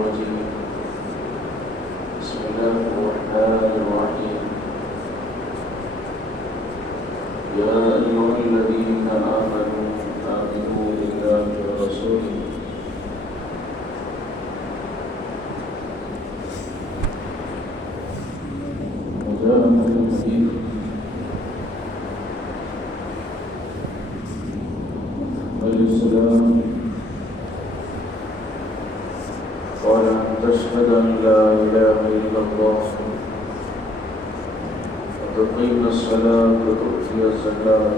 الرجيم بسم الله الرحمن الرحيم يا أيها الذين آمنوا بالله ورسوله وجاهدوا في الإسلام قال أن تشهد أن لا إله إلا الله وتقيم الصلاة وتؤتي الزكاة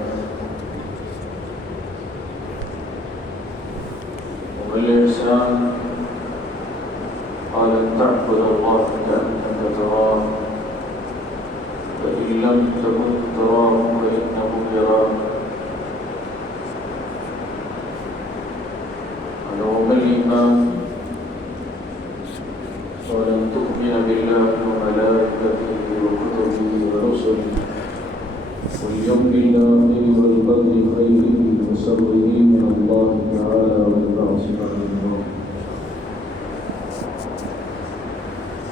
وبالإحسان قال أن تعبد الله كأنك تراه فإن لم تكن تراه فإنه يراك الإيمان ولن تؤمن بالله وملائكته وكتبه ورسله واليوم الآخر والقدر خيره وشره من الله تعالى والبعث بعد الموت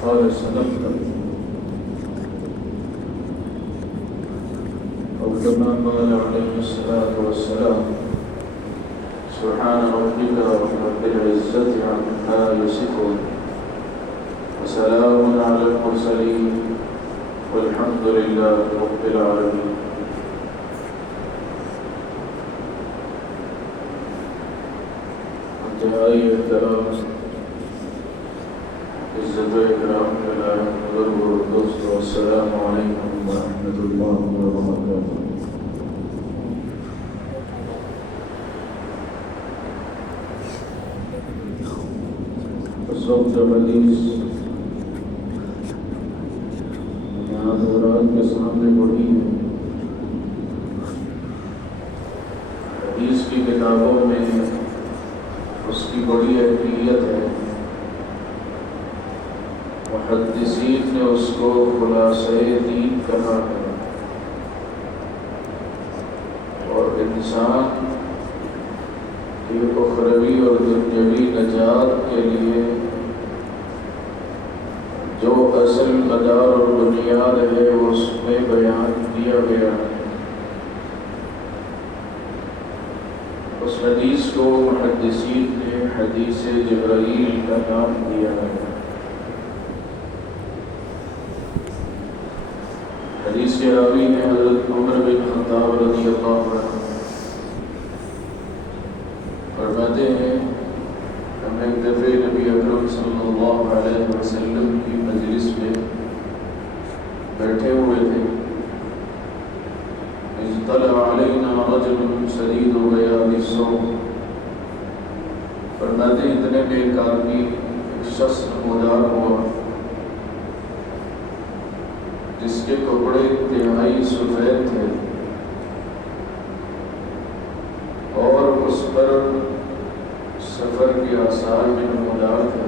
قال صدقت أو كما قال عليه الصلاة والسلام سبحان ربك رب العزة عما يصفون وسلام على المرسلين والحمد لله رب العالمين. انتہائی احترام عزت و اکرام کے لائق بزرگ و دوستو السلام علیکم ورحمۃ اللہ وبرکاتہ. جو حدیث یہاں حضرات کے سامنے پڑھی ہے، حدیث کی کتابوں میں اس کی بڑی اہمیت ہے. محدثین نے اس کو خلاصۂ دین کہا ہے اور انسان کی اخروی اور دنیاوی نجات کے لیے جو اصل مدار اور بنیاد ہے وہ اس میں بیان کیا گیا ہے. اس حدیث کو محدثین نے حدیث جبرائیل کا نام دیا ہے. حدیث کے راوی ہیں حضرت عمر بن خطاب رضی اللہ عنہ. فرماتے ہیں ہم ایک دفعہ نبی اکرم صلی اللہ علیہ وسلم کی مجلس میں بیٹھے ہوئے تھے. اطلع علینا رجل شدید بیاض الثوب. فرماتے ہیں اتنے میں ایک آدمی ایک شخص نمودار ہوا جس کے کپڑے انتہائی سفید تھے اور اس پر سفر کے آثار میں نمودار تھا.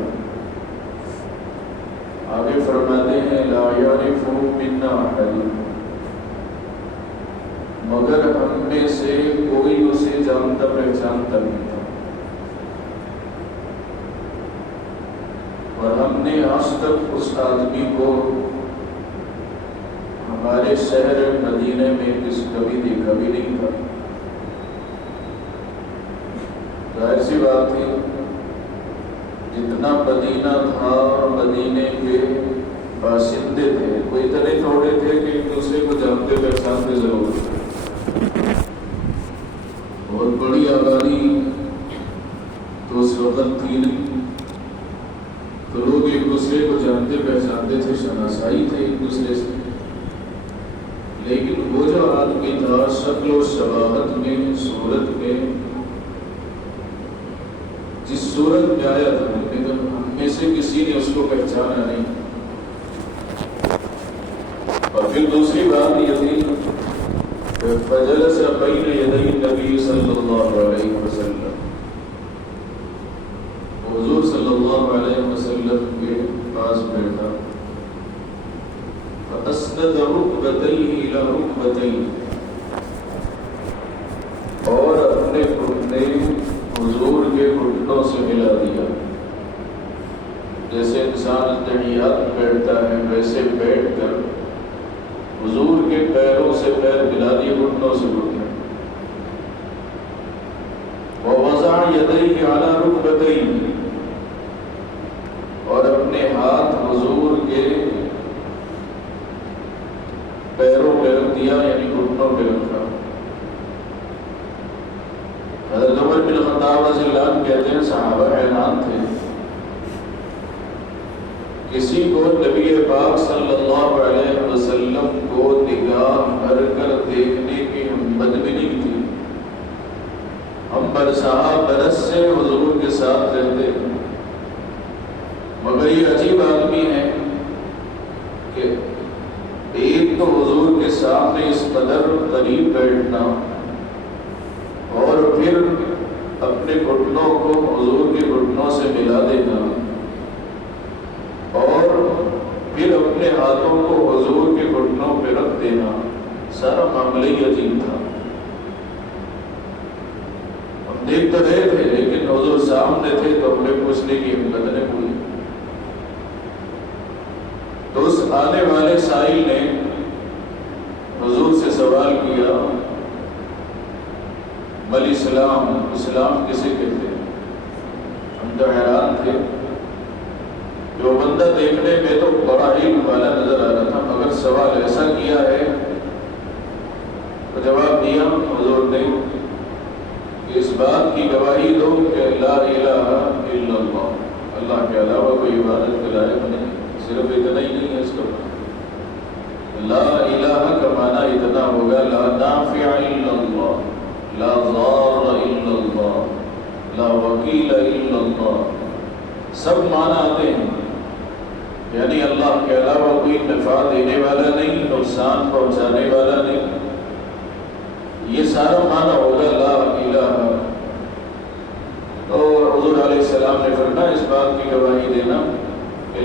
آگے فرماتے ہیں لا یعرف منا احد، مگر ہم میں سے کوئی اسے جانتا پہچانتا نہیں تھا اور ہم نے آج تک اس آدمی کو ہمارے شہر مدینہ میں کبھی دیکھا بھی نہیں تھا. ظاہر سی بات ہے جتنا مدینہ تھا اور مدینے کے باشندے تھے وہ اتنے تھوڑے تھے کہ ایک دوسرے کو جانتے پہچانتے ضرور تھے. بہت بڑی آبادی تو اس وقت تھی نہیں، تو لوگ ایک دوسرے کو جانتے پہچانتے تھے، شناسائی تھے ایک دوسرے سے. لیکن وہ جو آدمی تھا شکل و شباہت میں، صورت میں، جس صورت میں آیا تھا لیکن ہم میں سے کسی نے اس کو پہچانا نہیں. اور پھر دوسری بات یہ تھی فجلس بین یدی النبی صلی اللہ علیہ وسلم، حضور صلی اللہ علیہ وسلم کے پاس بیٹھا. فاسند رکبتیہ الی رکبتیہ، اور اپنے گھٹنے حضور کے گھٹنوں سے ملا دیا. انسان تحیات میں بیٹھتا ہے ویسے بیٹھ کر حضور کے پیروں سے پیر ملا دیے، گھٹنوں سے گھٹنے، ووضع یدیہ علی رکبتیہ، اور اپنے ہاتھ حضور کے پیروں پہ رکھ دیا، یعنی گھٹنوں پہ رکھا۔ حضرت عمر بن خطاب رضی اللہ عنہ کہتے ہیں صحابہ حیران تھے، کسی کو نبی پاک صلی اللہ علیہ وسلم کو نگاہ بھر کر دیکھنے کی ہمت بھی نہیں تھی۔ ہم برسہ برس سے حضور کے ساتھ رہتے ہیں، مگر یہ عجیب آدمی ہے کہ ایک تو حضور کے سامنے اس قدر قریب بیٹھنا، اور پھر اپنے گھٹنوں کو حضور کے گھٹنوں سے ملا دینا، اور پھر اپنے ہاتھوں کو حضور کے گھٹنوں پہ رکھ دینا، سارا معاملہ ہی عجیب تھا۔ ہم دیکھ تو رہے تھے لیکن حضور سامنے تھے تو ہمیں پوچھنے کی ہمت نہیں ہوئی۔ تو اس آنے والے سائل نے حضور سے سوال کیا، بل اسلام، اسلام کسے کہتے ہیں؟ ہم تو حیران تھے، جو بندہ دیکھنے میں تو بڑا علم والا نظر آ رہا تھا، مگر سوال ایسا کیا ہے تو جواب دیا حضور نے کہ اس بات کی گواہی دو کہ لا الہ الا اللہ، اللہ کے علاوہ کوئی عبادت کے لائق نہیں۔ صرف اتنا ہی نہیں ہے، اس کا لا الہ کا معنی اتنا ہوگا لا نافع الا اللہ، لا ضار الا اللہ، لا وکیل الا اللہ، سب معنی آتے ہیں، یعنی اللہ کے علاوہ کوئی نفع دینے والا نہیں، نقصان پہنچانے والا نہیں، یہ سارا معنی ہوگا لا الہ۔ تو حضور علیہ السلام نے فرمایا اس بات کی گواہی دینا،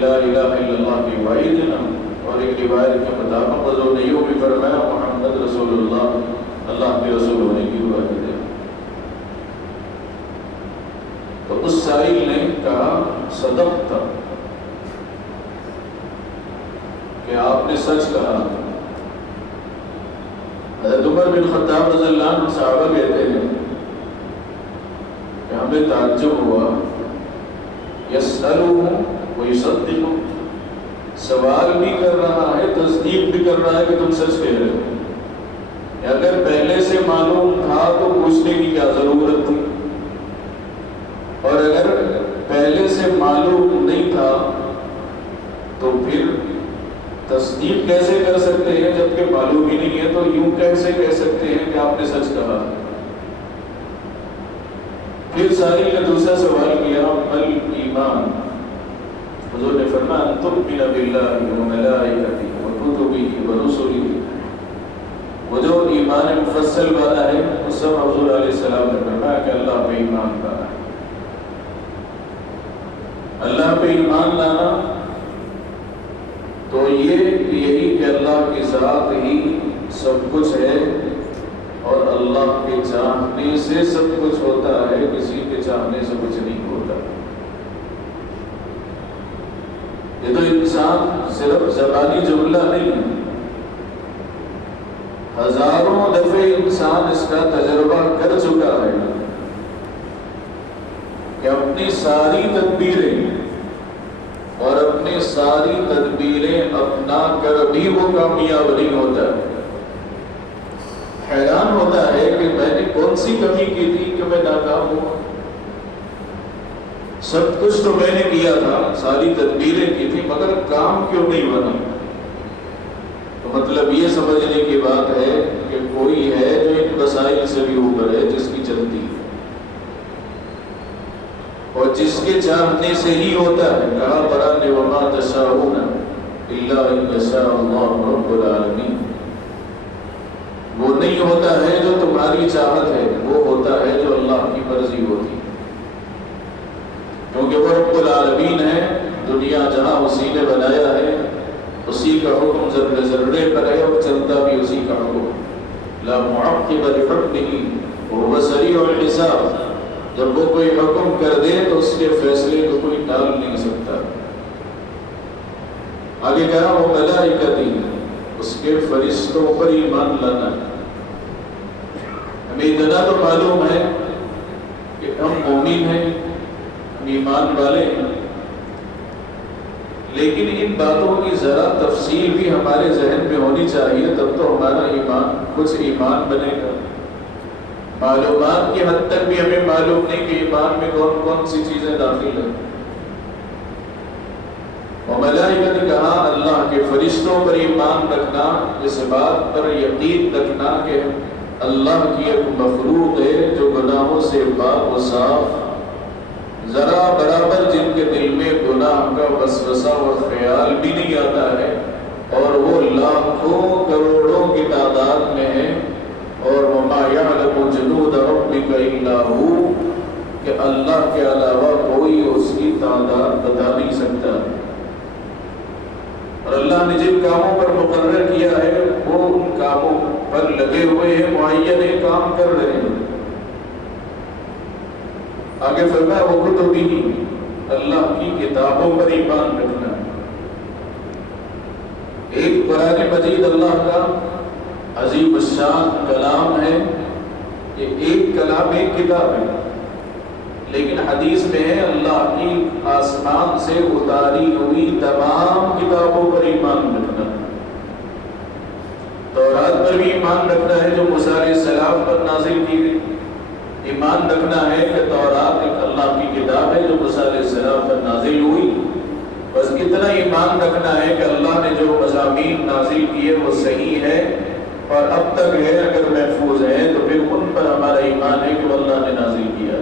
لا الہ الا اللہ کی گواہی دینا، اور ایک روایت کے مطابق حضور نے یوں بھی فرمایا محمد رسول اللہ، اللہ کے رسول ہونے کی گواہی دینا۔ تو اس سائل نے کہا صدقت، کہ آپ نے سچ کہا۔ حضرت عمر بن خطاب رضی اللہ عنہ صحابہ کہتے ہیں کہ ہمیں تعجب ہوا، یسألہ ویصدق، سوال بھی کر رہا ہے تصدیق بھی کر رہا ہے کہ تم سچ کہہ رہے ہو۔ اگر پہلے سے معلوم تھا تو پوچھنے کی کیا ضرورت تھی، اور اگر پہلے سے معلوم نہیں تھا تو پھر تصدیق کیسے کر سکتے ہیں جبکہ معلوم ہی نہیں ہے؟ تو یوں کیسے کہہ سکتے ہیں کہ آپ نے سچ کہا؟ پھر سائل نے دوسرا سوال کیا، بل ایمان، حضور نے فرمایا ان تؤمن باللہ وملائکتہ وکتبہ ورسلہ، وہ جو ایمان مفصل والا ہے وہ سب حضور علیہ السلام نے فرمایا کہ اللہ پہ ایمان لانا ہے۔ اللہ پہ ایمان لانا تو یہی کہ اللہ کی ذات ہی سب کچھ ہے، اور اللہ کے چاہنے سے سب کچھ ہوتا ہے، کسی کے چاہنے سے کچھ نہیں ہوتا۔ یہ تو انسان صرف زبانی جملہ نہیں ہے، ہزاروں دفعے انسان اس کا تجربہ کر چکا ہے کہ اپنی ساری تدبیریں اور اپنی ساری تدبیریں اپنا کر بھی وہ کامیاب نہیں ہوتا ہے۔ حیران ہوتا ہے کہ میں نے کون سی کمی کی تھی کہ میں ناکام ہوا؟ سب کچھ تو میں نے کیا تھا، ساری تدبیریں کی تھی، مگر کام کیوں نہیں بنا؟ تو مطلب یہ سمجھنے کی بات ہے کہ کوئی ہے جو ان مسائل سے بھی اوپر ہے، جس کی چلتی ہے اور جس کے چاہنے سے ہی ہوتا ہے۔ کہا برا وما تشاءون الا ان یشاء اللہ رب العالمین، وہ نہیں ہوتا ہے جو تمہاری چاہت ہے، وہ ہوتا ہے جو اللہ کی مرضی ہوتی ہے، کیونکہ وہ رب العالمین ہے، دنیا جہاں اسی نے بنایا ہے، اسی کا حکم ذرے ذرے پر ہے اور چلتا بھی اسی کا حکم، لا معقب لحکمہ وهو سریع الحساب، جب وہ کوئی حکم کر دے تو اس کے فیصلے کو کوئی ٹال نہیں سکتا۔ آگے کہا وہ ملائکتی، اس کے فرشتوں پر ایمان لانا۔ ہمیں اتنا تو معلوم ہے کہ ہم مومن ہیں، ہم ایمان والے ہیں، لیکن ان باتوں کی ذرا تفصیل بھی ہمارے ذہن میں ہونی چاہیے، تب تو ہمارا ایمان کچھ ایمان بنے گا۔ معلومات کی حد تک بھی ہمیں معلوم نہیں کہ ایمان میں کون کون سی چیزیں داخل ہیں۔ ملائکہ نے کہا اللہ کے فرشتوں پر ایمان رکھنا، اس بات پر یقین رکھنا کہ اللہ کی ایک مخلوق ہے جو گناہوں سے پاک و صاف، ذرا برابر جن کے دل میں گناہ کا وسوسہ و خیال بھی نہیں آتا ہے، اور وہ لاکھوں کروڑوں کی تعداد میں ہے، اور وما یعلم جنود ربک الا ہو، کہ اللہ کے علاوہ کوئی اس کی تعداد بتا نہیں سکتا، اور اللہ نے جن کاموں پر مقرر کیا ہے وہ ان کاموں پر لگے ہوئے ہیں، معین کام کر رہے ہیں۔ آگے فرمایا وہ کتبی، اللہ کی کتابوں پر ایمان رکھنا۔ ایک قرآن مجید اللہ کا عظیم الشان کلام ہے، یہ ایک کلام ایک کتاب ہے، لیکن حدیث میں ہے اللہ کی آسمان سے اتاری ہوئی تمام کتابوں پر ایمان رکھنا۔ تورات پر بھی ایمان رکھنا ہے جو موسیٰ علیہ السلام پر نازل کی گئی، ایمان رکھنا ہے کہ تورات ایک اللہ کی کتاب ہے جو موسیٰ علیہ السلام پر نازل ہوئی، بس اتنا ایمان رکھنا ہے کہ اللہ نے جو مضامین نازل کیے وہ صحیح ہے اور اب تک ہے، اگر محفوظ ہے تو پھر ان پر ہمارا ایمان ہے کہ اللہ نے نازل کیا۔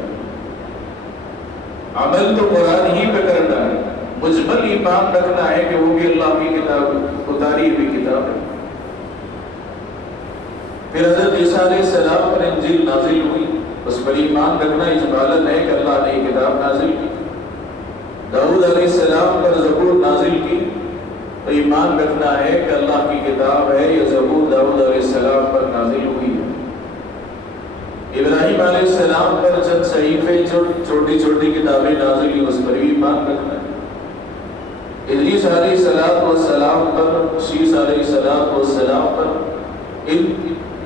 عمل تو قرآن ہی پہ کرنا ہے، مجمل ایمان رکھنا ہے کہ وہ بھی اللہ کی کتاب، اتاری ہوئی کتاب ہے۔ پھر حضرت عیسیٰ علیہ السلام پر انجیل نازل ہوئی، اس پر ایمان رکھنا اجمالاً ہے کہ اللہ نے یہ کتاب نازل کی۔ داؤد علیہ السلام پر زبور نازل کی تو ایمان رکھنا ہے کہ اللہ کی کتاب ہے، یہ زبور داؤد علیہ السلام پر نازل ہوئی ہے۔ ابراہیم علیہ السلام پر چند صحیفے جو چھوٹی چھوٹی کتابیں نازل ہوئی، اس پر بھی ایمان رکھنا ہے۔ ادریس علیہ السلام پر، شیس علیہ السلام پر، ان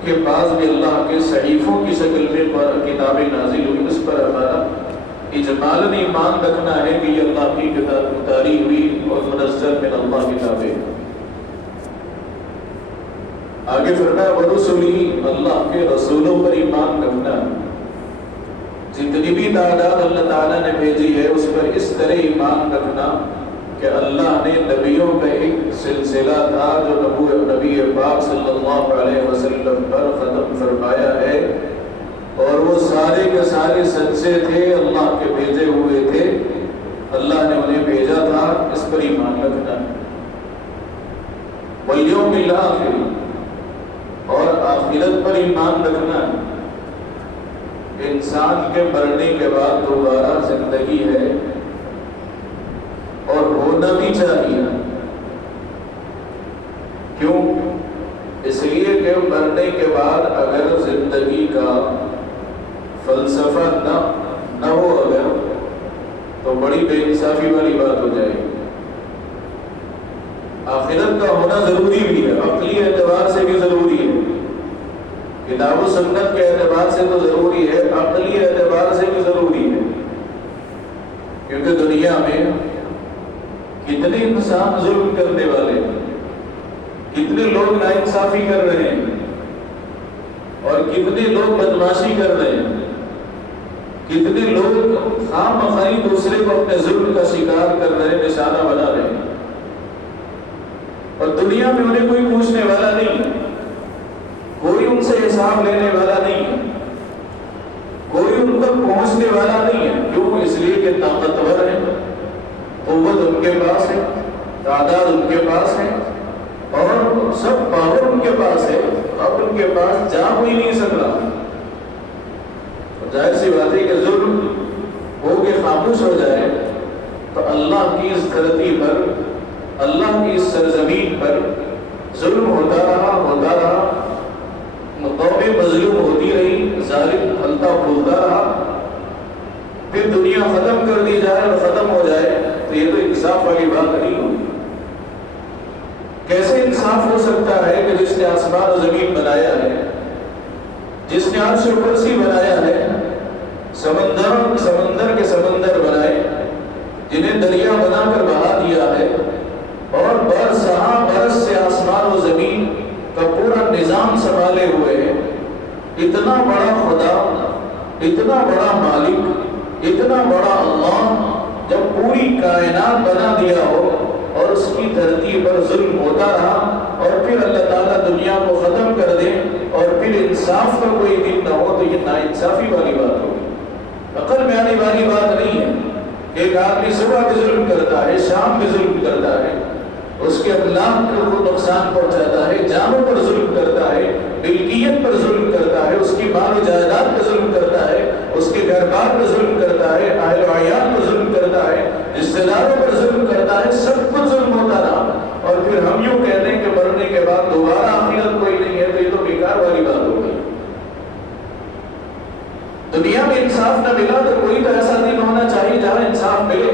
کے پاس بھی اللہ کے صحیفوں کی شکل میں کتابیں نازل ہوئی، اس پر ہمارا اجمالاً ایمان رکھنا ہے کہ یہ اللہ کی کتاب اتاری ہوئی اور منزل من اللہ کتابیں۔ آگے فرمایا ورسلی، اللہ کے رسولوں پر ایمان رکھنا، جتنی بھی تعداد اللہ تعالیٰ نے بھیجی ہے اس پر اس طرح ایمان رکھنا کہ اللہ نے نبیوں کا ایک سلسلہ تھا جو نبی پاک صلی اللہ علیہ وسلم پر ختم فرمایا ہے، اور وہ سارے کے سارے سچے تھے، اللہ کے بھیجے ہوئے تھے، اللہ نے انہیں بھیجا تھا، اس پر ایمان رکھنا۔ والیوم الآخر، اور آخرت پر ایمان رکھنا، انسان کے مرنے کے بعد دوبارہ زندگی ہے اور ہونا بھی چاہیے۔ کیوں؟ اس لیے کہ مرنے کے بعد اگر زندگی کا فلسفہ نہ ہو اگر، تو بڑی بے انصافی والی بات ہو جائے گی۔ آخرت کا ہونا ضروری بھی ہے، عقلی اعتبار سے بھی ضروری ہے، کتاب و سنت کے اعتبار سے تو ضروری ہے، عقلی اعتبار سے بھی ضروری ہے، کیونکہ دنیا میں کتنے انسان ظلم کرنے والے ہیں، کتنے لوگ ناانصافی کر رہے ہیں، اور کتنے لوگ بدمعاشی کر رہے ہیں، کتنے لوگ خام مخائی دوسرے کو اپنے ظلم کا شکار کر رہے ہیں، نشانہ بنا رہے ہیں، اور دنیا میں انہیں کوئی پوچھنے والا نہیں ہے، کوئی ان سے حساب لینے والا نہیں ہے، کوئی ان تک پہنچنے والا نہیں ہے۔ کیوں؟ اس لیے کہ طاقتور ہے، قوت ان کے پاس ہے، تعداد ان کے پاس ہے، اور سب پاور ان کے پاس ہے، اب ان کے پاس جا کوئی نہیں سکتا۔ ظاہر سی بات ہے کہ ظلم ہو کے خاموش ہو جائے تو اللہ کی اس دھرتی پر، اللہ کی اس سرزمین پر ظلم ہوتا رہا، قومیں مظلوم ہوتی رہی، ظالم پھلتا پھولتا رہا، پھر دنیا ختم کر دی جائے اور ختم ہو جائے تو یہ تو انصاف والی بات نہیں ہوگی۔ کیسے انصاف ہو سکتا ہے کہ جس نے آسمان و زمین بنایا ہے، جس نے عرش و کرسی بنایا ہے، سمندر کے سمندر بنائے، جنہیں دریا بنا کر بہا دیا ہے، اور برس سے آسمان و زمین کا پورا نظام سنبھالے ہوئے ہیں، اتنا بڑا خدا، اتنا بڑا مالک، اتنا بڑا اللہ جب پوری کائنات بنا دیا ہو اور اس کی دھرتی پر ظلم ہوتا رہا، اور پھر اللہ تعالیٰ دنیا کو ختم کر دے اور پھر انصاف کا کوئی دن نہ ہو، تو یہ ناانصافی والی بات ہوگی، عقل میں آنے والی بات نہیں ہے کہ ایک آدمی صبح بھی ظلم کرتا ہے، شام بھی ظلم کرتا ہے، اس کے اخلاق کو نقصان پہنچاتا ہے، جانوں پر ظلم کرتا ہے، ملکیت پر ظلم کرتا ہے، اس کی مال و جائیداد پر ظلم کرتا ہے، اس کے گھر بار پر ظلم کرتا ہے، اہل و عیال پر ظلم کرتا ہے، رشتہ داروں پر ظلم کرتا ہے، سب پر ظلم ہوتا رہا، اور پھر ہم یوں کہتے ہیں کہ مرنے کے بعد دوبارہ آخرت کوئی نہیں ہے، تو یہ تو بیکار والی بات ہو گئی۔ دنیا میں انصاف نہ ملا تو کوئی تو ایسا دن ہونا چاہیے جہاں انصاف ملے۔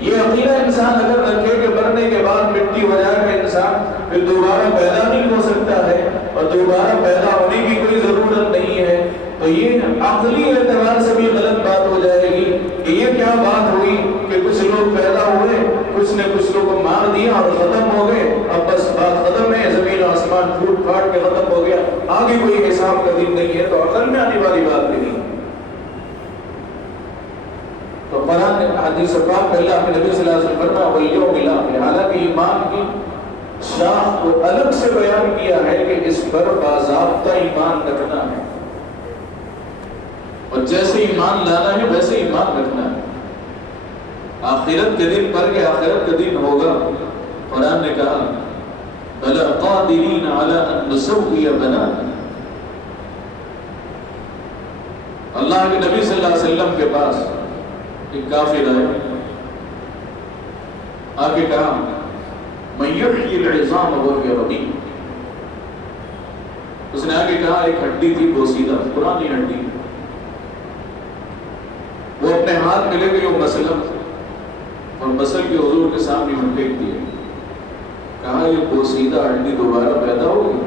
یہ عقیدہ انسان اگر رکھے کہ مرنے کے بعد مٹی ہو جائے گا انسان، پھر دوبارہ پیدا نہیں ہو سکتا ہے اور دوبارہ پیدا ہونے کی کوئی ضرورت نہیں ہے، تو یہ عقلی اعتبار سے بھی غلط بات ہو جائے گی کہ یہ کیا بات ہوئی کہ کچھ لوگ پیدا ہوئے، کچھ نے کچھ لوگوں کو مار دیا اور ختم ہو گئے، اب بس بات ختم ہے، زمین و آسمان پھوٹ پھاٹ کے ختم ہو گیا، آگے کوئی حساب کا دن نہیں ہے، تو عقل میں آنے والی بات بھی نہیں۔ تو قرآن حدیث پاک میں اللہ کے نبی صلی اللہ علیہ وسلم فرمایا والیوم الآخر، حالانکہ ایمان کی شاخ کو الگ سے بیان کیا ہے کہ اس پر باضابطہ ایمان رکھنا ہے، اور جیسے ایمان لانا ہے ویسے ایمان رکھنا ہے۔ آخرت کے دن پر کہ آخرت کا دن ہوگا، قرآن نے کہا بَلَا قَادِرِينَ عَلَىٰ أَن نُّسَوِّيَ بَنَانَا، اللہ کے نبی صلی اللہ علیہ وسلم کے پاس ایک کافر آئے، آگے کہا مَن يُحْيِي الْعِظَامَ وَهِيَ رَمِيمٌ، اس نے آگے کہا ایک ہڈی تھی بوسیدہ، پرانی ہڈی، وہ اپنے ہاتھ میں لے گئی وہ مسلم، اور مسل کے حضور کے سامنے ہم پھینک دیے، کہا یہ بوسیدہ ہڈی دوبارہ پیدا ہوگی؟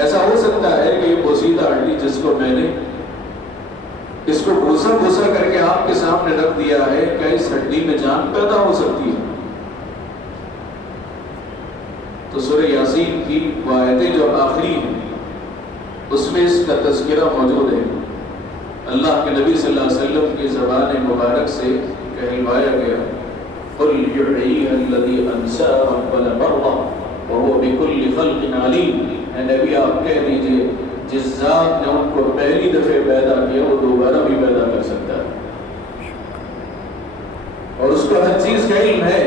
ایسا ہو سکتا ہے کہ یہ بوسیدہ ہڈی جس کو میں نے اس کو بوسا بوسا کر کے آپ کے سامنے رکھ دیا ہے، کیا اس ہڈی میں جان پیدا ہو سکتی ہے؟ تو سورہ یاسین کی وہ آیتیں جو آخری ہیں اس میں اس کا تذکرہ موجود ہے، اللہ کے نبی صلی اللہ علیہ وسلم کی زبان مبارک سے کہلوایا گیا قُلْ يُحْيِيهَا الَّذِي أَنشَأَهَا أَوَّلَ مَرَّةٍ وَهُوَ بِكُلِّ خَلْقٍ عَلِيمٌ، اے نبی آپ کہہ دیجئے جس ذات نے ان کو پہلی دفعہ پیدا کیا وہ دوبارہ بھی پیدا کر سکتا ہے، اور اس کو ہر چیز کا علم ہے،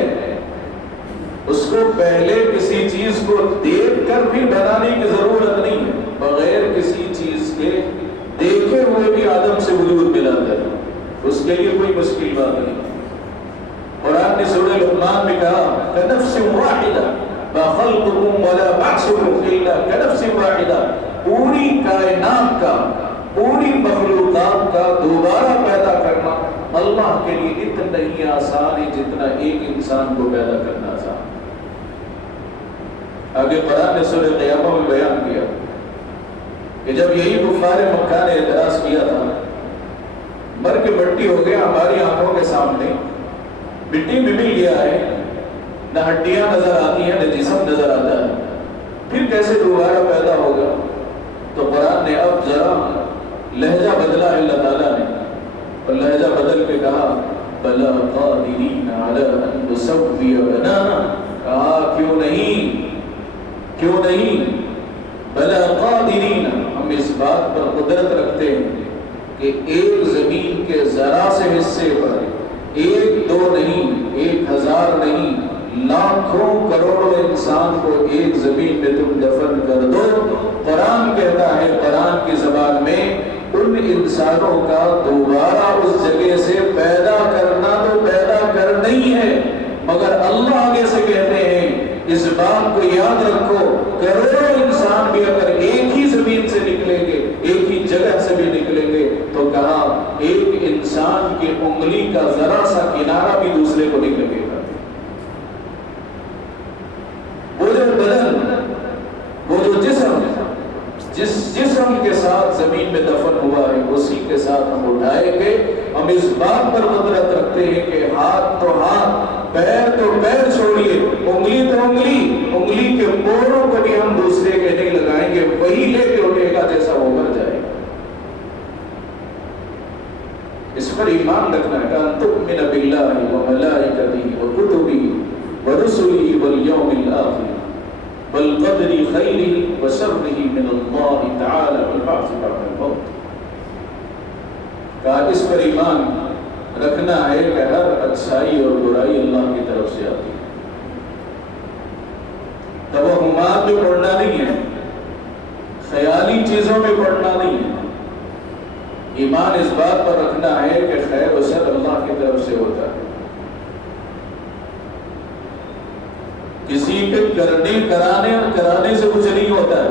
اس کو پہلے کسی چیز کو دیکھ کر بھی بنانے کی ضرورت نہیں ہے، بغیر کسی چیز کے دیکھے ہوئے بھی آدم سے وجود ملا ہے، اس کے لیے کوئی مشکل بات نہیں۔ قرآن نے سورہ لقمان میں کہا کَنَفْسٍ وَاحِدَةٍ مَا خَلْقُكُمْ وَلَا بَعْثُكُمْ إِلَّا كَنَفْسٍ وَاحِدَةٍ، پوری کائنات کا، پوری مخلوقات کا دوبارہ پیدا کرنا اللہ کے لیے اتنا ہی آسان ہے جتنا ایک انسان کو پیدا کرنا آسان۔ آگے قرآن نے سورہ قیامہ میں بیان کیا کہ جب یہی کفار مکہ نے اعتراض کیا تھا، مر کے مٹی ہو گیا ہماری آنکھوں کے سامنے، مٹی میں مل گیا ہے، نہ ہڈیاں نظر آتی ہیں نہ جسم نظر آتا ہے، پھر کیسے دوبارہ پیدا ہوگا؟ تو قرآن نے اب ذرا لہجہ بدلا ہے اللہ تعالیٰ نے، اور لہجہ بدل کے کہا بَلَا قَادِرِينَ عَلَىٰ أَن نُّسَوِّيَ بَنَانَا، کہا کیوں نہیں بَلَا قَادِرِينَ، ہم اس بات پر قدرت رکھتے ہیں کہ ایک زمین کے ذرا سے حصے پر، ایک دو نہیں، 1000 نہیں، لاکھوں کروڑوں انسان کو ایک زمین میں تم دفن کر دو، قرآن کہتا ہے قرآن کی زبان میں ان انسانوں کا دوبارہ اس جگہ سے پیدا کرنا تو پیدا کرنا ہی ہے، مگر اللہ آگے سے کہتے ہیں اس بات کو یاد رکھو کروڑوں انسان بھی اگر ایک ہی زمین سے نکلیں گے، ایک ہی جگہ سے بھی نکلیں گے، تو کہا ایک انسان کی انگلی کا ذرا سا کنارہ بھی دوسرے کو نہیں لگے گا۔ جس جسم کے ساتھ زمین میں دفن ہوا ہے اسی کے ساتھ ہم اٹھائیں گے. ہم اس بات پر قدرت رکھتے ہیں کہ ہاتھ تو ہاتھ، پیر تو پیر چھوڑیے، انگلی تو انگلی کے پوروں کو بھی ہم دوسرے کے نہیں لگائیں گے، وہی لے کے اٹھے گا جیسا وہ مر جائے. اس پر ایمان رکھنا ہے کہ ان تؤمن باللہ وملائکتہ وکتبہ ورسلہ والیوم الآخر والقدر خیرہ وشرہ من اللہ تعالی والبعث بعد الموت. کہا اس پر ایمان رکھنا ہے کہ ہر اچھائی اور برائی اللہ کی طرف سے آتی ہے. توہمات میں پڑھنا نہیں ہے، خیالی چیزوں میں پڑھنا نہیں ہے. ایمان اس بات پر رکھنا ہے کہ خیر و شر اللہ کی طرف سے ہوتا ہے. کسی کے کرانے سے کچھ نہیں ہوتا ہے.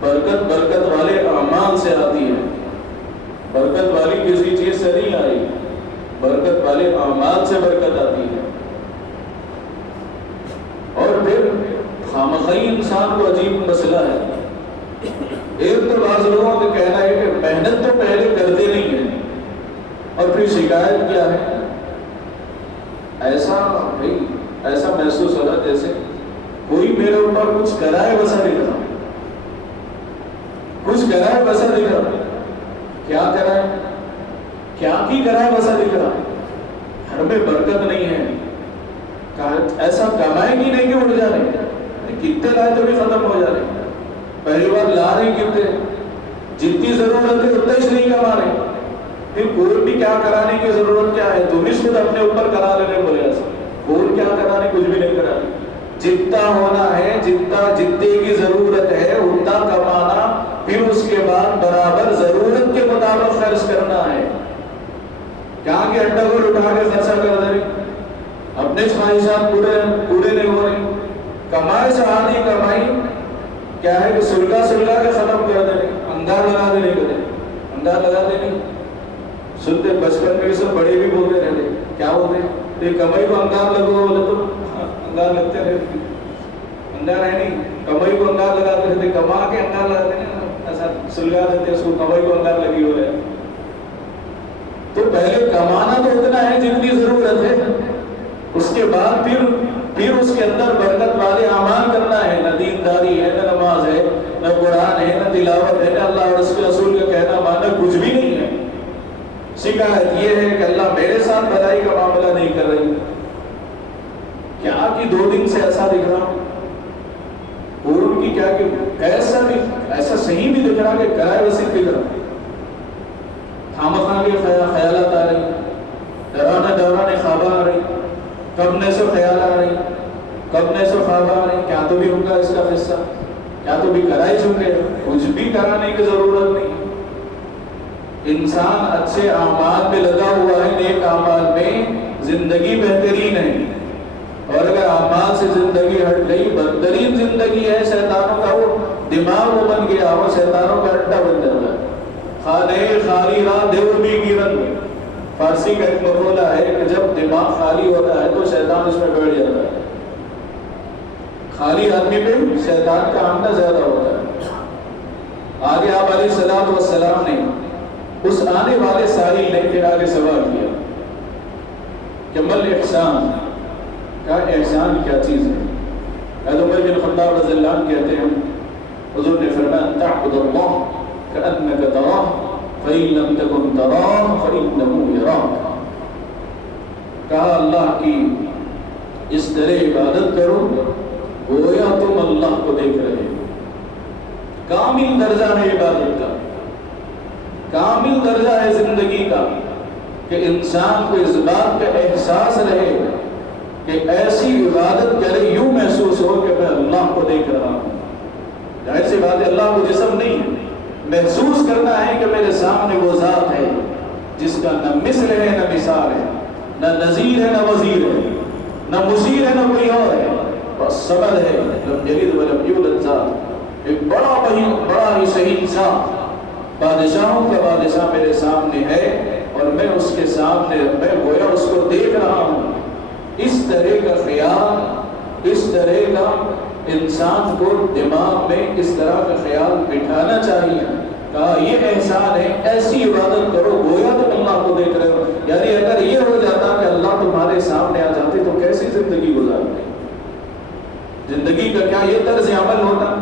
برکت والے اعمال سے آتی ہے. برکت والی کسی چیز سے نہیں آئی، برکت والے اعمال سے برکت آتی ہے. اور پھر خامخواہی انسان کو عجیب مسئلہ ہے. ایک تو بعض لوگوں کا کہنا ہے کہ محنت تو پہلے کرتے نہیں ہیں اور پھر شکایت کیا ہے. ایسا محسوس ہو رہا جیسے کوئی میرے اوپر کچھ کرائے ویسا دکھ رہا، کچھ کرائے ویسا دکھ رہا. کیا کرائے، کیا کی کرائے ویسا دکھ رہا. گھر میں برکت نہیں ہے، ایسا کمائے گی نہیں کہ اٹھ جا رہے، کتنے لائے تو بھی ختم ہو جا رہے. پہلی بار لا رہے کتنے، جتنی ضرورت ہے اتنا ہی نہیں کما رہے. پھر کوئی بھی کیا کرانے کی ضرورت کیا ہے، تم اس خود اپنے اوپر کرا لینے بولے ایسا. کوئی کیا کرانے، کچھ بھی نہیں کرا. جتنا ہونا ہے، جتنے کی ضرورت ہے اتنا کمانا، پھر اس کے بعد برابر ضرورت کے مطابق خرچ کرنا ہے. کیا کہ اڈا کو اٹھا کے خرچہ کر دے، اپنے خواہشات پورے نہیں ہو رہے. کمائے سے آدھی کمائی کیا ہے کہ سلگا کے ختم کر دینے، انگار لگا دینے کے دیں، انگار لگا دینے. سنتے بچپن میں سب بڑے بھی بولتے رہتے، کیا بولتے ہیں کمائی کو انگار لگو، بولے تو انگار لگتے رہتے. انگار ہے نہیں، کمائی کو انگار لگاتے رہتے، کما کے انگار لگاتے ہیں، ایسا سلگا دیتے اس کو، کمائی کو انگار لگی ہو رہے. تو پہلے کمانا تو اتنا ہے جتنی ضرورت ہے، اس کے بعد پھر اس کے اندر برکت والے اعمال کرنا ہے. نہ دینداری ہے، نہ نماز ہے، نہ قرآن ہے، نہ تلاوت ہے، نہ اللہ اور اس کے رسول کا کہنا ماننا، کچھ بھی نہیں ہے. شکایت یہ ہے کہ اللہ میرے ساتھ بھلائی کا معاملہ نہیں کر رہی. کیا کہ 2 دن سے ایسا دکھ رہا ہوں، قرآن کی کیا کہ ایسا صحیح بھی دکھ رہا کہ کرائے وسیع دکھ رہا. خامخواہ کے خیالات آ رہی، دوران خواب آ رہی، کبنے سے خیال آ رہی، کبنے سے خواب آ رہی. کیا تو بھی ہوگا اس کا قصہ، کیا تو بھی کرائی چکے، کچھ بھی کرانے کی ضرورت نہیں. انسان اچھے اعمال میں لگا ہوا ہے، نیک اعمال میں زندگی بہترین ہے. اور اگر اعمال سے زندگی ہٹ گئی، بدترین زندگی ہے. شیطانوں کا وہ دماغ وہ بن گیا، وہ شیطانوں کا اڈا بن جاتا ہے. خانے خالی راہ دیو بھی گرن. فارسی کا ایک مقولہ ہے کہ جب دماغ خالی ہوتا ہے تو شیطان اس میں بیٹھ جاتا ہے. خالی آدمی پہ شیطان کا آنا زیادہ ہوتا ہے. آگے آپ علیہ السلام والسلام نے اس آنے والے سائل نے پھر آگے سوال کیا کہ مل احسان، کا احسان کیا چیز ہے. حضرت عمر بن خطاب رضی اللہ عنہ کہتے ہیں حضور نے فرمایا ان تعبد اللہ کأنک تراہ فإن لم تکن تراہ فإنہ یراک. کہا اللہ کی اس طرح عبادت کرو گویا تم اللہ کو دیکھ رہے ہو. کامل درجہ ہے عبادت کا، کامل درجہ ہے زندگی کا کہ انسان کو اس بات کا احساس رہے کہ ایسی عبادت کرے یوں محسوس ہو کہ میں اللہ کو دیکھ رہا ہوں. ظاہر سی بات ہے اللہ کو جسم نہیں ہے، محسوس کرنا ہے کہ میرے سامنے وہ ذات ہے جس کا نہ مثل ہے نہ مثال ہے، نہ نظیر ہے نہ وزیر ہے، نہ مشیر ہے نہ کوئی اور ہے، بس صمد ہے، لم یلد ولم یولد ذات، ایک بڑا ہی صحیح ذات، بادشاہوں کا بادشاہ میرے سامنے ہے اور میں اس کے سامنے میں گویا اس کو دیکھ رہا ہوں. اس طرح کا خیال، اس طرح کا انسان کو دماغ میں اس طرح کا خیال بٹھانا چاہیے. کہا یہ احسان ہے، ایسی عبادت کرو گویا تم اللہ کو دیکھ رہے ہو. یعنی اگر یہ ہو جاتا کہ اللہ تمہارے سامنے آ جاتے تو کیسی زندگی گزارتے؟ زندگی کا کیا یہ طرز عمل ہوتا؟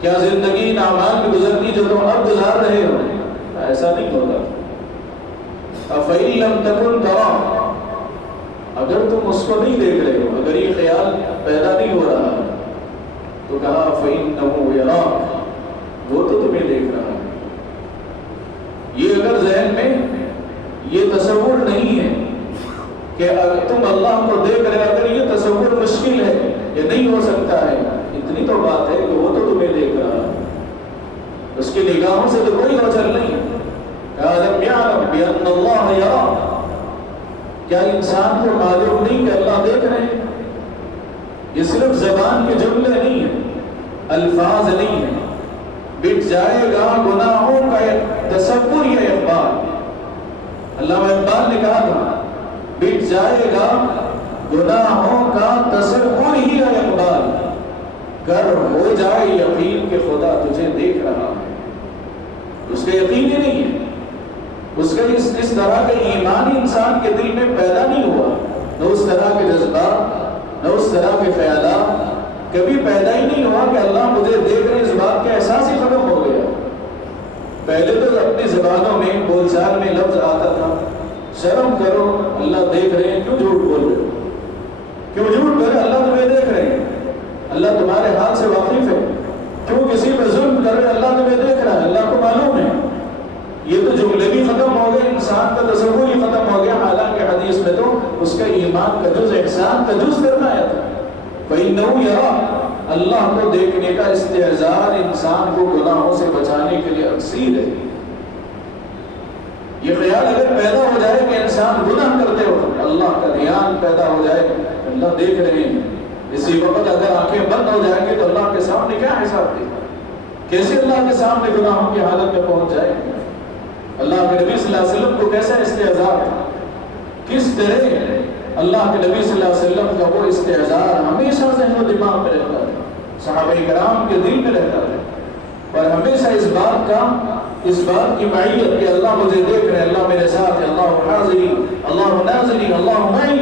کیا زندگی ان اعمال میں گزرتی جو تم اب گزار رہے ہو؟ ایسا نہیں ہوتا. أَفَإِن لَمْ تَكُنْ تَرَاهُ، اگر تم اس کو نہیں دیکھ رہے ہو، اگر یہ خیال پیدا نہیں ہو رہا تو کہا فَإِنَّهُ يَرَاكَ، وہ تو تمہیں دیکھ رہا ہے. یہ اگر ذہن میں یہ تصور نہیں ہے کہ اگر تم اللہ کو دیکھ رہے، اگر یہ تصور مشکل ہے، یہ نہیں ہو سکتا ہے، اتنی تو بات ہے کہ وہ تو تمہیں دیکھ رہا ہے، اس کی نگاہوں سے تو کوئی اوجھل نہیں ہے. أَلَمْ يَعْلَمْ بِأَنَّ اللَّهَ يَرَى، کیا انسان کو معلوم نہیں کہ اللہ دیکھ رہے ہیں؟ یہ صرف زبان کے جملے نہیں ہیں، الفاظ نہیں ہیں. بٹ جائے گا گناہوں کا تصور یا اخبار. علامہ اقبال نے کہا تھا بٹ جائے گا گناہوں کا تصور ہی یا اخبار، گر ہو جائے یقین کہ خدا تجھے دیکھ رہا ہے. اس کا یقین ہی نہیں ہے، اس کا اس طرح کا ایمان انسان کے دل میں پیدا نہیں ہوا، نہ اس طرح کے جذبات، نہ اس طرح کے خیالات کبھی پیدا ہی نہیں ہوا کہ اللہ مجھے دیکھ رہے. اس بات کا احساس ہی ختم ہو گیا. پہلے تو اپنی زبانوں میں بول چال میں لفظ آتا تھا شرم کرو اللہ دیکھ رہے ہیں، کیوں جھوٹ بول رہے ہو، کیوں جھوٹ کرے، اللہ تمہیں دیکھ رہے ہیں، اللہ تمہارے حال سے واقف ہے. کیوں کسی پہ ظلم کر رہے، اللہ تمہیں دیکھ رہا ہے، اللہ کو معلوم ہے. یہ تو جملے بھی ختم ہو گئے، انسان کا تصور ہی ختم ہو گیا. حالانکہ حدیث میں تو اس کا ایمان کا جز، احسان کا جز فرمایا تھا. فَإِنَّهُ يَرَى، اللہ کو دیکھنے کا استعزار انسان کو گناہوں سے بچانے کے لیے اکثیر ہے. یہ خیال اگر پیدا ہو جائے کہ انسان گناہ کرتے ہو، اللہ کا دھیان پیدا ہو جائے، اللہ دیکھ رہے ہیں، اسی وقت اگر آنکھیں بند ہو جائیں گے تو اللہ کے سامنے کیا حساب دے گا؟ کیسے اللہ کے سامنے گناہوں کی حالت میں پہنچ جائے گا؟ اللہ کے نبی صلی اللہ علیہ وسلم کو کیسا استعزار تھا، کس طرح اللہ کے نبی صلی اللہ علیہ وسلم کا وہ استعزار ہمیشہ ذہن و دماغ میں رہتا تھا، صحابہ کرام کے دل میں رہتا تھا، اور ہمیشہ اس بات کی معیت کہ اللہ مجھے دیکھ رہے، اللہ میرے ساتھ ہے، اللہ حاضری، اللہ ناظری، اللہ معی،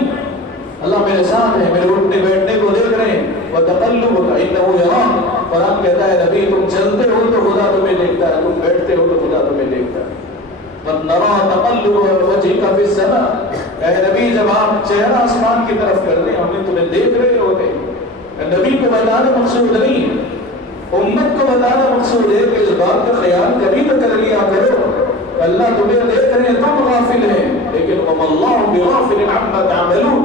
اللہ میرے ساتھ ہے، میرے اٹھنے بیٹھنے کو دیکھ رہے ہیں. وَتَقَلُّبُكَ إِنَّهُ يَرَاكَ، قرآن کہتا ہے نبی تم چلتے ہو تو خدا تمہیں دیکھتا ہے، تم بیٹھتے ہو تو خدا تمہیں دیکھتا ہے. وَنَرَى تَقَلُّبَ وَجْهِكَ فِي السَّمَاءِ، اے نبی جب آپ چہرہ آسمان کی طرف کر دیں، ہم نے تمہیں دیکھ رہے ہوتے. نبی کو بتانا مقصود نہیں ہے، امت کو بتانا مقصود ہے کہ اس بات کا خیال کبھی تو کر لیا کرو اللہ تمہیں دیکھ رہے ہیں، تم غافل ہیں. لیکن وَمَا اللَّهُ بِغَافِلٍ عَمَّا تَعْمَلُونَ،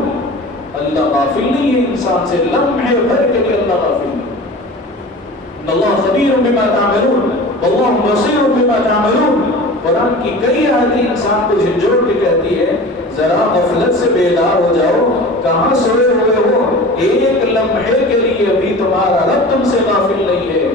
اللہ غافل نہیں ہے انسان سے، لمحے بھر کے لیے اللہ غافل نہیں. ان اللہ خبیر بما تعملون واللہ بصیر بما تعملون. قرآن کی کئی آیتیں انسان کو جھنجھوڑ کے کہتی ہے ذرا غفلت سے بیدار ہو جاؤ، کہاں سوئے ہوئے ہو، ایک لمحے کے لیے بھی تمہارا رب تم سے غافل نہیں ہے.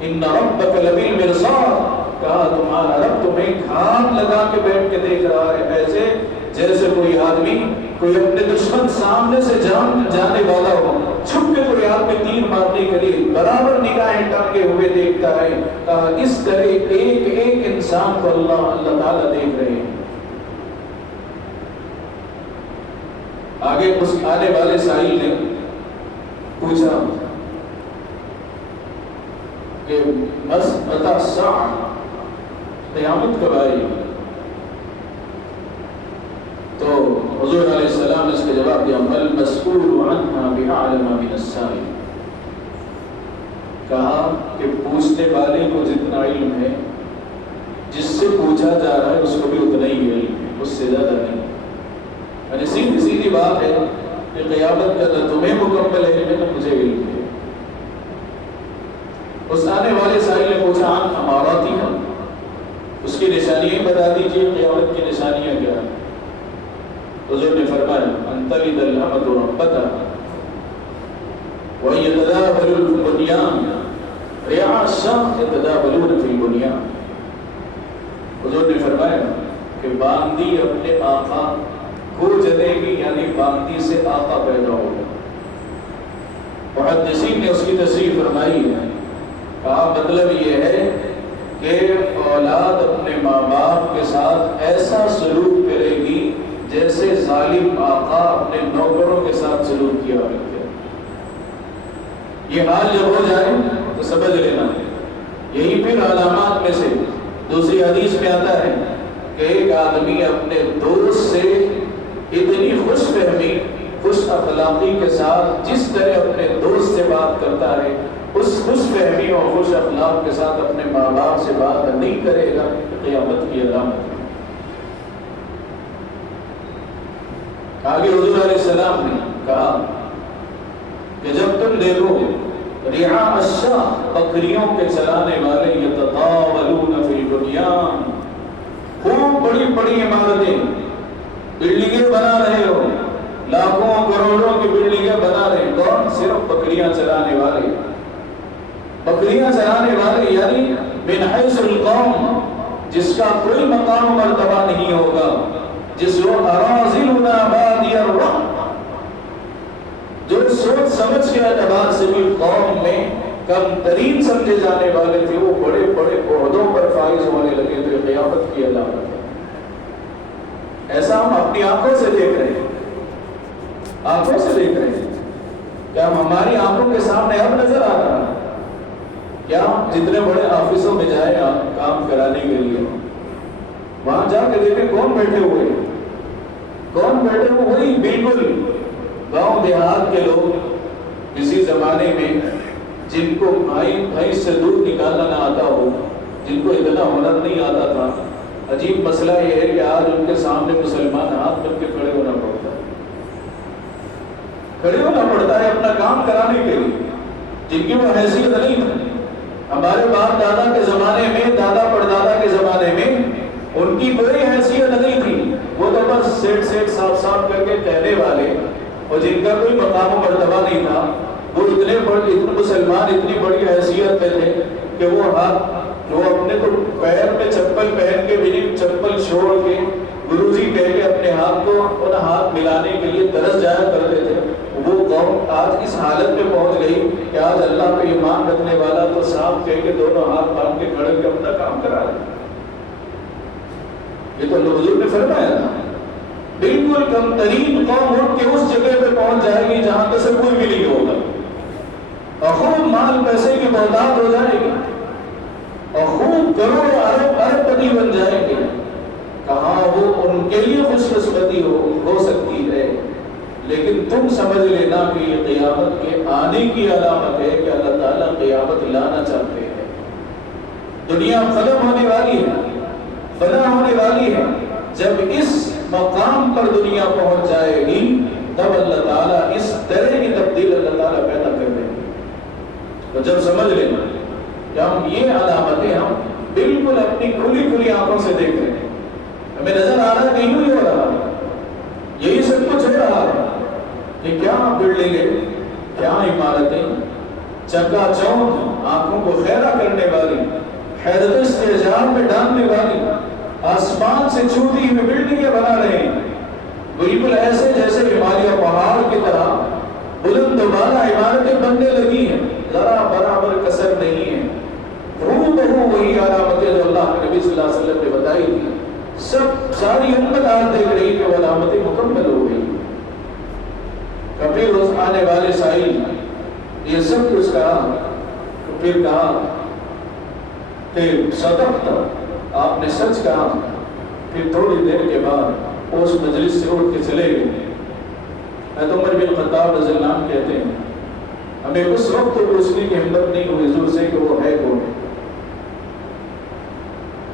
ان ربک لبالمرصاد، کہا تمہارا رب تمہیں گھات لگا کے بیٹھ کے دیکھ رہا ہے، ایسے جیسے کوئی آدمی کوئی اپنے دشمن سامنے سے جانے والا ہو، چھپ کے کوئی آدمی تیر مارنے کے لیے برابر نگاہیں ٹانگے ہوئے دیکھتا ہے. اس طرح ایک ایک انسان کو اللہ تعالیٰ دیکھ رہے ہیں. آگے اس آنے والے سائل نے پوچھا کہ متى الساعة، قیامت کب آئے گی؟ تو حضور علیہ السلام نے اس کا جواب دیا مَالْمَسْئُولُ عَنْهَا بِأَعْلَمَ مِنَ السَّائِلِ، کہا کہ پوچھنے والے کو جتنا علم ہے، جس سے پوچھا جا رہا ہے اس کو بھی اتنا ہی علم ہے، اس سے زیادہ نہیں. یعنی سیدھی بات ہے کہ قیامت کا نہ تمہیں مکمل علم ہے نہ مجھے علم ہے. اس آنے والے سائل نے پوچھا عن اماراتها، اس کی نشانیاں بتا دیجیے، قیامت کی نشانیاں کیا ہیں؟ حضور نے فرمایا ان تلد الامة ربتها ويتداول البنيان رعاء الشاة يتداولون في البنيان. حضور نے فرمایا کہ باندی اپنے آقا کو جنے گی، یعنی باندی سے آقا پیدا ہوگا، محدثین نے اس کی تصریح فرمائی ہے، کہا مطلب یہ ہے کہ اولاد اپنے ماں باپ کے ساتھ ایسا سلوک کرے گی جیسے ظالم آقا اپنے نوکروں کے ساتھ سلوک کیا کرتے۔ یہ حال جب ہو جائے تو سمجھ لینا، یہی پھر علامات میں سے دوسری حدیث میں آتا ہے کہ ایک آدمی اپنے دوست سے اتنی خوش فہمی، خوش اخلاقی کے ساتھ جس طرح اپنے دوست سے بات کرتا ہے، اس خوش فہمی اور خوش اخلاق کے ساتھ اپنے ماں باپ سے بات نہیں کرے گا، قیامت کی علامت ہے۔ آگے حضور علیہ السلام نے کہا کہ جب تم دیکھو رعاء الشاء، بکریوں کے چرانے والے، یتطاولون فی البنیان، خوب بڑی بڑی عمارتیں، بلڈنگیں بنا رہے ہو، لاکھوں کروڑوں کی بلڈنگیں بنا رہے، کون؟ صرف بکریاں چرانے والے۔ بکریاں چرانے والے یعنی من حیث القوم، جس کا کوئی مقام و مرتبہ نہیں ہوگا، جس وہ اراذلنا بادی الرأی، جو سوچ سمجھ کے اعتبار سے بھی قوم میں کم ترین سمجھے جانے والے تھے، وہ بڑے بڑے عہدوں پر فائز ہونے لگے تھے، قیامت کی علامت ہے۔ ایسا ہم اپنی آنکھوں سے دیکھ رہے ہیں، آنکھوں سے دیکھ رہے ہیں، کیا ہماری آنکھوں کے سامنے اب نظر آ رہا ہے؟ کیا جتنے بڑے آفسوں میں جائیں آپ کام کرانے کے لیے، وہاں جا کے دیکھیں کون بیٹھے ہوئے ہیں، کون بیٹھے ہوئے؟ وہی بالکل گاؤں دیہات کے لوگ، کسی زمانے میں جن کو بھینس سے دودھ نکالنا نہ آتا ہو، جن کو اتنا ہنر نہیں آتا تھا۔ عجیب مسئلہ یہ ہے کہ آج ان کے سامنے مسلمان ہاتھ بن کے کھڑے ہونا پڑتا ہے، کھڑے ہونا پڑتا ہے اپنا کام کرانے کے لیے، جن کی وہ حیثیت نہیں تھی۔ ہمارے باپ دادا کے زمانے میں، دادا پردادا کے زمانے میں ان کی کوئی حیثیت نہیں تھی، وہ تو بس سیٹ سیٹ صاف صاف کر کے کہنے والے، اور جن کا کوئی مقام و مرتبہ نہیں تھا، وہ اتنے مسلمان اتنی بڑی حیثیت میں تھے کہ وہ اپنے تو پیر میں چپل پہن کے بھی چپل چھوڑ کے گروجی کہہ کے اپنے ہاتھ کو ان ہاتھ ملانے کے لیے ترس جایا کرتے تھے۔ وہ قوم آج اس حالت میں پہنچ گئی کہ آج اللہ پہ ایمان رکھنے والا تو صاف کہہ کے دونوں ہاتھ باندھ کے کھڑے کے اپنا کام کرا رہے۔ یہ تو حضور نے فرمایا تھا، بالکل کم ترین قوم اٹھ کے اس جگہ پہ پہنچ جائے گی جہاں تصور بھی نہیں ہوگا، اور خوب مال پیسے کی بہتات ہو جائے گی، اور خوب کروڑ ارب پتی بن جائیں گے۔ کہاں وہ ان کے لیے خوش قسمتی ہو سکتی ہے، لیکن تم سمجھ لینا کہ یہ قیامت کے آنے کی علامت ہے کہ اللہ تعالیٰ قیامت لانا چاہتے ہیں۔ دنیا ختم ہونے والی ہے، فنا ہونے والی ہے، جب اس مقام پر دنیا پہنچ جائے گی تب اللہ تعالیٰ اس طرح کی تبدیل اللہ تعالیٰ پیدا کر دیں گے۔ تو جب سمجھ لینا کہ ہم یہ علامتیں ہم بالکل اپنی کھلی کھلی آنکھوں سے دیکھ رہے ہیں، ہمیں نظر آ رہا ہے کہ یوں ہی ہو رہا ہے، یہی سب کچھ ہو رہا ہے کہ کیا بلڈنگیں، کیا عمارتیں، چکا چوند آنکھوں کو خیرہ کرنے والی، حیرت استعجاب میں ڈالنے والی، آسمان سے چھوٹی ہوئی بلڈنگیں بنا رہے ہیں، بالکل ایسے جیسے ہمالیہ پہاڑ کی طرح بلند و بالا عمارتیں بننے لگی ہیں، ذرا برابر کسر نہیں ہے۔ ہو بہو وہی علامتیں جو اللہ کے نبی صلی اللہ علیہ وسلم نے بتائی تھی، ساری امت آج دیکھ رہی کہ وہ علامتیں مکمل ہو گئی۔ کبھی روز آنے والے سائل یہ سب کچھ کہا، پھر کہا کہ صدقت، آپ نے سچ کہا۔ پھر تھوڑی دیر کے بعد اس مجلس سے اٹھ کے چلے گئے۔ حضرت عمر بن خطاب رضی اللہ عنہ کہتے ہیں ہمیں اس وقت تو پوچھنے کی ہمت نہیں ہوئی حضور سے کہ وہ ہے کون،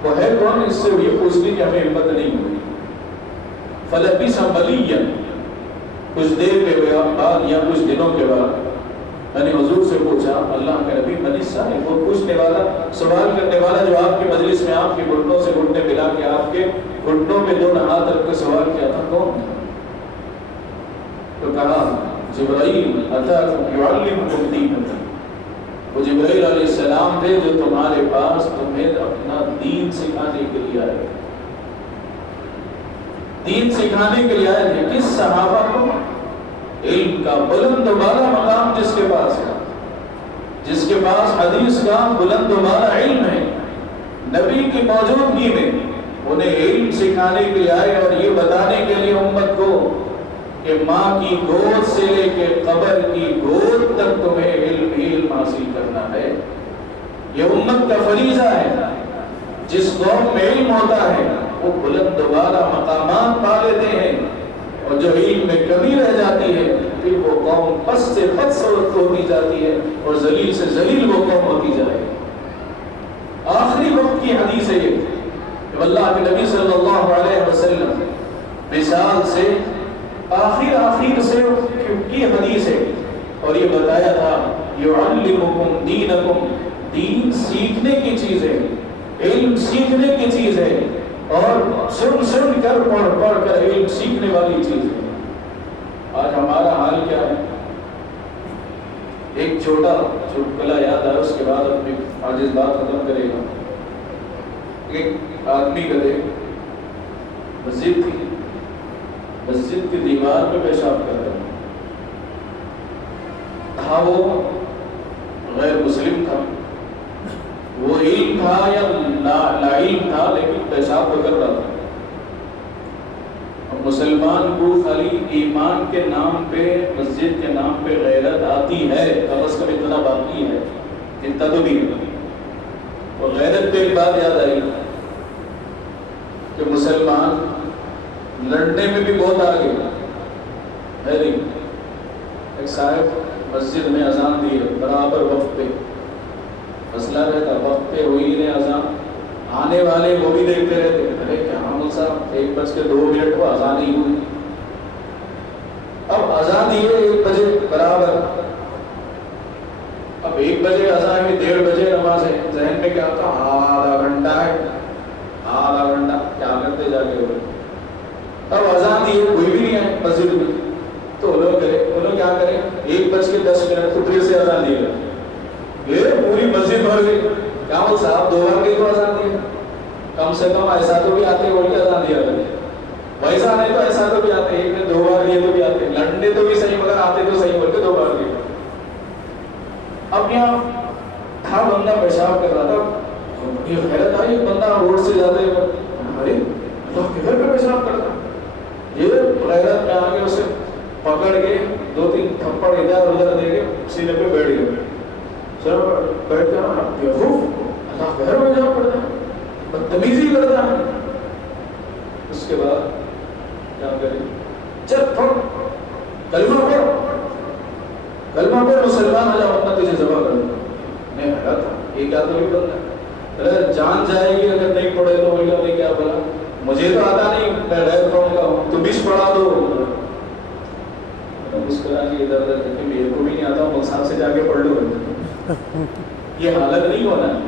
وہ ہے کون، اس سے یہ پوچھنے کی ہمیں ہمت نہیں ہوئی۔ فلبث مليا، کچھ دیر کے بعد یا کچھ دنوں کے بعد میں نے حضور سے پوچھا اللہ کے نبی من السائل، وہ پوچھنے والا، سوال کرنے والا جو آپ کی مجلس میں آپ کے گھٹنوں سے گھٹنے ملا کے آپ کے گھٹنوں میں دونوں ہاتھ رکھ کے سوال کیا تھا، کون تھا؟ تو کہا جبرائیل اتاکم یعلمکم دینکم، وہ جبرائیل علیہ السلام تھے جو تمہارے پاس تمہیں اپنا دین سکھانے کے لیے آئے، دین سکھانے کے لیے آئے تھے۔ کس صحابہ کو؟ علم کا بلند و بالا مقام جس کے پاس ہے، جس کے پاس حدیث کا بلند و بالا علم ہے، نبی کی موجودگی میں انہیں علم سکھانے کے لیے آئے اور یہ بتانے کے لیے امت کو کہ ماں کی گود سے لے کے قبر کی گود تک تمہیں علم حاصل کرنا ہے۔ یہ امت کا فریضہ ہے۔ جس قوم میں علم ہوتا ہے وہ بلند و بالا مقامات پا لیتے ہیں، اور جو علم میں کمی رہ جاتی ہے پھر وہ قوم پس سے پس ہوتی جاتی ہے اور ذلیل سے ذلیل وہ قوم ہوتی جائے گی۔ آخری وقت کی حدیث ہے یہ کہ اللہ کے نبی صلی اللہ علیہ وسلم مثال سے آخر سے کی حدیث ہے، اور یہ بتایا تھا یعلمکم دینکم، دین سیکھنے کی چیز ہے، علم سیکھنے کی چیز ہے، اور سن کر پڑھ کر علم سیکھنے والی چیز ہے۔ آج ہمارا حال کیا ہے؟ ایک چھوٹا چٹکلا یاد آیا، اس کے بعد اپنی آج اس بات ختم کرے گا۔ ایک آدمی کا دیکھ مسجد کی دیوار پہ پیشاب کر رہا تھا، وہ غیر مسلم تھا، وہ علم تھا یا لا علم تھا، لیکن پیشاب تو کر رہا تھا۔ اب مسلمان کو خالی ایمان کے نام پہ، مسجد کے نام پہ غیرت آتی ہے، کم از کم اتنا باقی ہے، اتنا تو بھی ہے۔ اور غیرت پہ ایک بات یاد آئی کہ مسلمان لڑنے میں بھی بہت آگے ہے۔ ایک صاحب مسجد میں اذان دی ہے برابر وقت پہ، مسئلہ رہتا وقت پہ ہوئی نہیں اذان، آنے والے وہ بھی دیکھتے رہتے، ارے کیا مول صاحب 1:02 کو اذان ہی ہوئی۔ اب اذان دی ہے 1 بجے برابر، اب 1 بجے اذان میں 1:30 بجے نماز ہے، ذہن میں کیا ہوتا آدھا گھنٹہ ہے، آدھا گھنٹہ کیا کرتے جا کے ہوئے۔ اب اذان دی ہے، کوئی بھی نہیں ہے مسجد میں، تو انہوں کیا کریں 1:10 تو پھر سے اذان دی گئی، یہ پوری مسجد بھر گئی۔ کیا وہ صاحب 2 بار گئی تو اذان دی، کم سے کم ایسا تو بھی آتے بول کے اذان دیا گیا، ویسا نہیں تو ایسا تو بھی آتے، 1 نے 2 بار گئے تو بھی آتے، لڑنے تو بھی صحیح مگر آتے تو صحیح بول کے 2 بار گئے۔ اب یہاں تھا بندہ پیشاب کر رہا تھا، یہ حیرت آئی، بندہ روڈ سے جاتے ہوئے ارے اللہ کے گھر پہ پیشاب کرتا، یہ غیرت میں آگے اسے پکڑ کے 2-3 تھپڑ ادھر ادھر دے کے سینے پہ بیٹھ گئے۔ سر بیٹھ کر اللہ کے گھر میں پیشاب کرتا ہے، بدتمیزی کرتا ہے۔ اس کے بعد کیا کریں، چل پڑھ کلمہ پڑھ مسلمان آ جاؤ، میں تجھے ذبح کر دوں۔ میں حیرت تھا، یہ کیا تو بھی بندہ ہے، جان جائے گی اگر نہیں پڑھے تو بولے میں کیا بولا، مجھے تو آتا نہیں، میں غیر قوم کا ہوں، تم بھی پڑھا دو۔ اس طرح کی ادھر ادھر کہ میرے کو بھی نہیں آتا، مقصد سے جا کے پڑھ لو۔ یہ حالت نہیں ہونا ہے،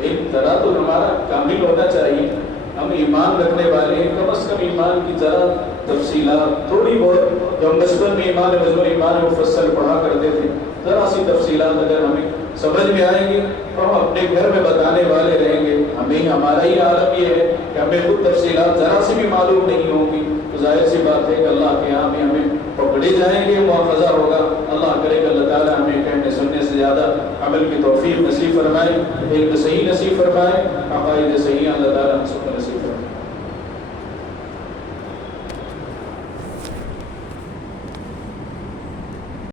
ایک طرح تو ہمارا کامل ہونا چاہیے، ہم ایمان رکھنے والے ہیں، کم از کم ایمان کی ذرا تفصیلات تھوڑی بہت، جو ہم بچپن میں ایمان مفصل پڑھا کرتے تھے، ذرا سی تفصیلات اگر ہمیں سمجھ میں آئیں گے تو ہم اپنے گھر میں بتانے والے رہیں گے۔ ہمارا ہی عالم یہ ہے کہ ہمیں خود تفصیلات ذرا سی بھی معلوم نہیں ہوں گی، تو ظاہر سی بات ہے کہ اللہ کے یہاں بھی ہمیں پکڑے جائیں گے، مواخذہ ہوگا۔ اللہ کرے کہ اللہ تعالیٰ ہمیں کہنے سننے سے زیادہ عمل کی توفیق نصیب فرمائے، علم صحیح نصیب فرمائے، عقائد صحیح اللہ تعالیٰ